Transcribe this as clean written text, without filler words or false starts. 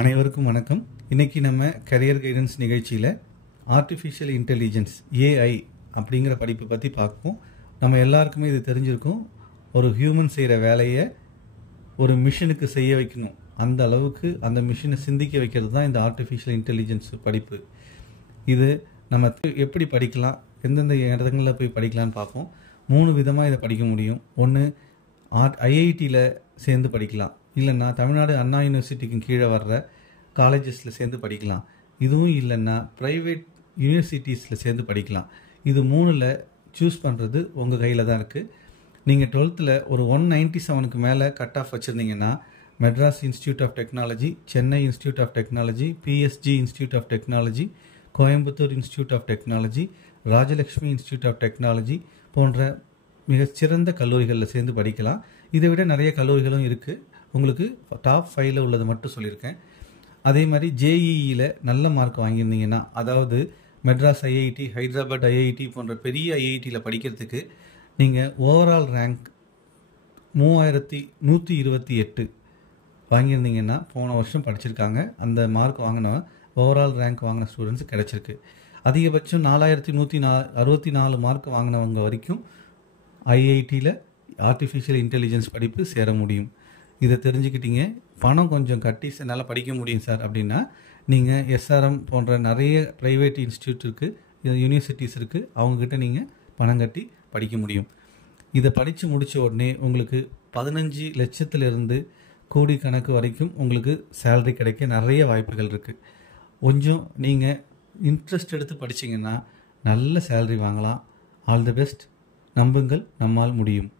அனைவருக்கும் வணக்கம். இன்னைக்கு நம்ம கரியர் கைடன்ஸ் நிகழ்ச்சியில் ஆர்டிஃபிஷியல் இன்டெலிஜென்ஸ் ஏஐ அப்படிங்கிற படிப்பை பற்றி பார்ப்போம். நம்ம எல்லாருக்குமே இது தெரிஞ்சிருக்கும். ஒரு ஹியூமன் செய்கிற வேலையை ஒரு மிஷினுக்கு செய்ய வைக்கணும், அந்த அளவுக்கு அந்த மிஷினை சிந்திக்க வைக்கிறது தான் இந்த ஆர்டிஃபிஷியல் இன்டெலிஜென்ஸ் படிப்பு. இது நம்ம எப்படி படிக்கலாம், எந்தெந்த இடங்களில் போய் படிக்கலான்னு பார்ப்போம். 3 விதமாக இதை படிக்க முடியும். ஒன்று ஐஐடியில் சேர்ந்து படிக்கலாம், இல்லைன்னா தமிழ்நாடு அண்ணா யூனிவர்சிட்டிக்கு கீழே வர்ற காலேஜஸில் சேர்ந்து படிக்கலாம். இதுவும் இல்லைன்னா ப்ரைவேட் யூனிவர்சிட்டிஸில் சேர்ந்து படிக்கலாம். இது 3ல் சூஸ் பண்ணுறது உங்கள் கையில் தான் இருக்குது. நீங்கள் 12th ஒரு 197க்கு மேலே கட் ஆஃப் வச்சுருந்தீங்கன்னா Madras institute of technology, Chennai institute of technology, PSG institute of technology, Coimbatore institute of technology, Rajalakshmi institute of technology போன்ற மிகச்சிறந்த கல்லூரிகளில் சேர்ந்து படிக்கலாம். இதை விட நிறைய கல்லூரிகளும் இருக்குது. உங்களுக்கு டாப் 5ல் உள்ளதை மட்டும் சொல்லியிருக்கேன். அதே மாதிரி ஜேஇஇயில் நல்ல மார்க் வாங்கியிருந்தீங்கன்னா, அதாவது மெட்ராஸ் ஐஐடி, ஹைதராபாத் ஐஐடி போன்ற பெரிய ஐஐடியில் படிக்கிறதுக்கு நீங்கள் ஓவரால் ரேங்க் 3128 வாங்கியிருந்தீங்கன்னா, போன வருஷம் படிச்சிருக்காங்க, அந்த மார்க் வாங்கின ஓவரால் ரேங்க் வாங்கின ஸ்டூடெண்ட்ஸ் கிடச்சிருக்கு. அதிகபட்சம் 4164 மார்க் வாங்கினவங்க வரைக்கும் ஐஐடியில் ஆர்டிஃபிஷியல் இன்டெலிஜென்ஸ் படிப்பு சேர முடியும். இதை தெரிஞ்சுக்கிட்டீங்க. பணம் கொஞ்சம் கட்டி என்னால் படிக்க முடியும் சார் அப்படின்னா, நீங்கள் எஸ்ஆர்எம் போன்ற நிறைய ப்ரைவேட் இன்ஸ்டியூட் இருக்குது, யூனிவர்சிட்டிஸ் இருக்குது, அவங்கக்கிட்ட நீங்கள் பணம் கட்டி படிக்க முடியும். இதை படித்து முடித்த உடனே உங்களுக்கு 15 லட்சத்திலிருந்து கோடி கணக்கு வரைக்கும் உங்களுக்கு சேலரி கிடைக்க நிறைய வாய்ப்புகள் இருக்குது. கொஞ்சம் நீங்கள் இன்ட்ரெஸ்ட் எடுத்து படிச்சிங்கன்னா நல்ல சேலரி வாங்கலாம். All the best. நம்புங்கள், நம்மால் முடியும்.